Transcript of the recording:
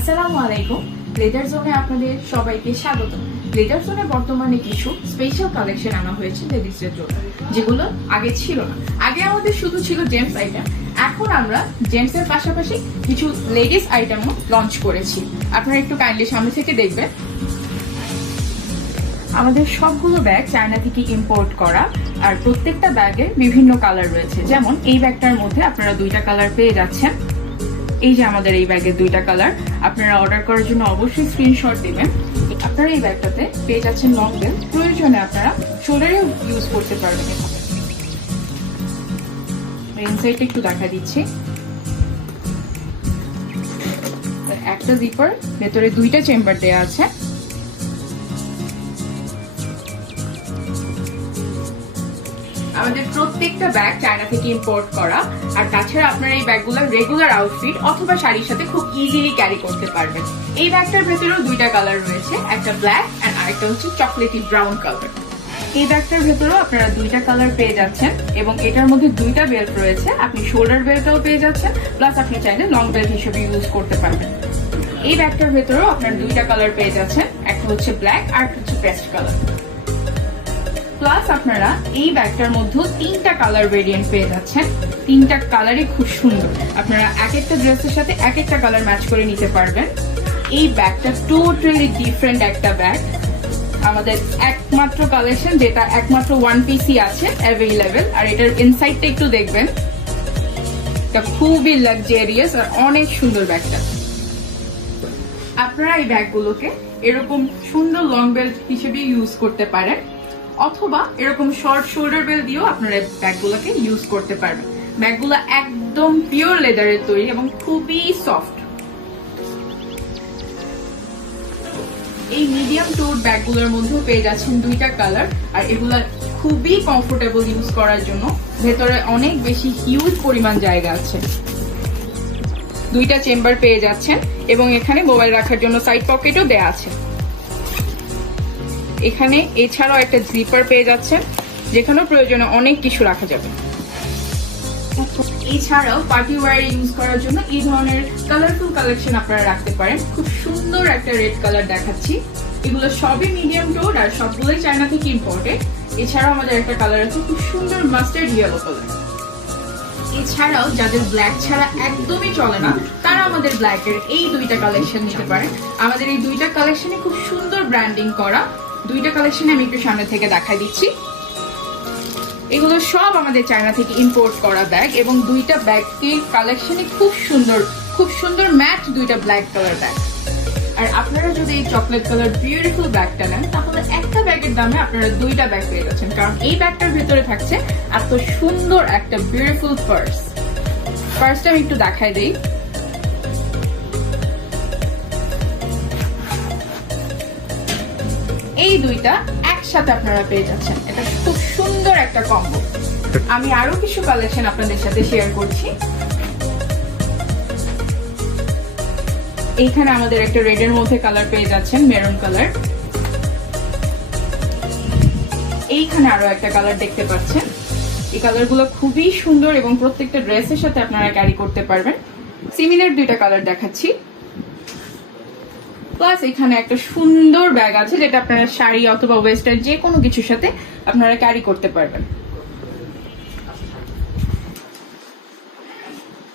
আসসালামু আলাইকুম। লেদার জোনে আপনাদের সবাইকে স্বাগত। লেদার জোনে বর্তমানে কিছু স্পেশাল কালেকশন আনা হয়েছে লেডিসদের জন্য, যেগুলো আগে ছিল না। আগে আমাদের শুধু ছিল জেন্টস আইটেম, এখন আমরা জেন্টস এর পাশাপাশি কিছু লেডিস আইটেমও লঞ্চ করেছি। আপনারা একটু কাইন্ডলি সামনে থেকে দেখবেন। আমাদের সবগুলো ব্যাগ চায়না থেকে ইম্পোর্ট করা, আর প্রত্যেকটা ব্যাগে বিভিন্ন কালার রয়েছে। যেমন এই ব্যাগটার মধ্যে আপনারা দুইটা কালার পেয়ে যাচ্ছেন। এই যে আমাদের এই ব্যাগের দুইটা কালার। আপনারা অর্ডার করার জন্য অবশ্যই স্ক্রিনশট দিবেন। আপনারা এই ব্যাগটাতে পেয়ে যাচ্ছেন লং বেল, প্রয়োজনে আপনারা শোল্ডারেও ইউজ করতে পারবেন। ইনসাইডটা একটু দেখা দিচ্ছি। একটা জিপার, ভেতরে দুইটা চেম্বার দেওয়া আছে। আমাদের প্রত্যেকটা ব্যাগ চায়না থেকে ইম্পোর্ট করা, আর তাছাড়া আপনারা এই ব্যাগগুলো রেগুলার আউটফিট অথবা শাড়ির সাথে খুব ইজিলি ক্যারি করতে পারবেন। এই ব্যাগটার ভেতরেও দুইটা কালার রয়েছে, একটা ব্ল্যাক আর আরেকটা হচ্ছে চকলেটি ব্রাউন কালার। এই ব্যাগটার ভেতরেও আপনারা দুইটা কালার পেয়ে যাচ্ছেন, এবং এটার মধ্যে দুইটা বেল্ট রয়েছে। আপনি শোল্ডার বেল্টটাও পেয়ে যাচ্ছেন, প্লাস আপনি চাইলে লং বেল্ট হিসেবে ইউজ করতে পারবেন। এই ব্যাগটার ভেতরেও আপনারা দুইটা কালার পেয়ে যাচ্ছেন, একটা হচ্ছে ব্ল্যাক আর একটা হচ্ছে পেস্ট কালার। প্লাস আপনারা এই ব্যাগটার মধ্যে তিনটা কালার ভেরিয়েন্ট পেয়ে যাচ্ছেন। তিনটা কালারই খুব সুন্দর, আপনারা এক একটা ড্রেসের সাথে এক একটা কালার ম্যাচ করে নিতে পারবেন। এই ব্যাগটা টোটালি ডিফারেন্ট একটা ব্যাগ, আমাদের একমাত্র কালেকশন, যেটা একমাত্র ওয়ান পিসই আছে অ্যাভেলেবেল। আর এটার ইনসাইডটা একটু দেখবেন, এটা খুবই লাক্সারিয়াস আর অনেক সুন্দর ব্যাগটা। আপনারা এই ব্যাগগুলোকে এরকম সুন্দর লং বেল্ট হিসেবে ইউজ করতে পারেন, অথবা এরকম শর্ট শোল্ডার বেল্ট দিয়েও আপনারা ব্যাগগুলোকে ইউজ করতে পারবেন। ব্যাগগুলো একদম পিওর লেদারের তৈরি এবং খুবই সফট। এই মিডিয়াম টোট ব্যাগগুলোর মধ্যেও পেয়ে যাচ্ছেন দুইটা কালার, আর এগুলা খুবই কমফোর্টেবল ইউজ করার জন্য। ভেতরে অনেক বেশি হিউজ পরিমাণ জায়গা আছে। দুইটা চেম্বার পেয়ে যাচ্ছেন, এবং এখানে মোবাইল রাখার জন্য সাইড পকেটও দেয়া আছে। এখানে এছাড়াও একটা জিপার পেয়ে যাচ্ছেন, যেখানেও প্রয়োজনে অনেক কিছু রাখা যাবে। এছাড়াও পার্টি ওয়্যার ইউজ করার জন্য এই ধরনের কালারফুল কালেকশন আপনারা রাখতে পারেন। খুব সুন্দর একটা রেড কালার দেখাচ্ছি। এগুলো সবই মিডিয়াম টোন আর সবগুলোই চায়না থেকে ইম্পোর্টেড। এছাড়াও আমাদের একটা কালার আছে খুব সুন্দর মাস্টার্ড ইয়েলো কালার। এছাড়াও যাদের ব্ল্যাক ছাড়া একদমই চলে না, তারা আমাদের ব্ল্যাকের এই দুইটা কালেকশন নিতে পারেন। আমাদের এই দুইটা কালেকশনে খুব সুন্দর ব্র্যান্ডিং করা। দুইটা কালেকশনে আমি একটু সামনে থেকে দেখাই দিচ্ছি। এগুলো সব আমাদের চায়না থেকে ইম্পোর্ট করা ব্যাগ, এবং দুইটা ব্যাগের কালেকশনে খুব সুন্দর ম্যাট দুইটা ব্ল্যাক কালার ব্যাগ। আর আপনারা যদি এই চকলেট কালার বিউটিফুল ব্যাগটা নেন, তাহলে একটা ব্যাগের দামে আপনারা দুইটা ব্যাগ পেয়ে যাচ্ছেন, কারণ এই ব্যাগটার ভিতরে থাকছে এত সুন্দর একটা বিউটিফুল পার্স। পার্সটা আমি একটু দেখাই দিই। এই দুইটা একসাথে আপনারা পেয়ে যাচ্ছেন, এটা খুব সুন্দর একটা কম্বো। আমি আরো কিছু কালেকশন আপনাদের সাথে শেয়ার করছি। এইখানে আমাদের একটা রেড এর মধ্যে কালার পেয়ে যাচ্ছেন, মেরুন কালার। এইখানে আরো একটা কালার দেখতে পাচ্ছেন। এই কালারগুলো খুবই সুন্দর এবং প্রত্যেকটা ড্রেসের সাথে আপনারা ক্যারি করতে পারবেন। সিমিলার দুইটা কালার দেখাচ্ছি। প্লাস এখানে একটা সুন্দর ব্যাগ আছে, যেটা আপনারা শাড়ি অথবা ওয়েস্টার্ন যে কোনো কিছুর সাথে আপনারা ক্যারি করতে পারবেন।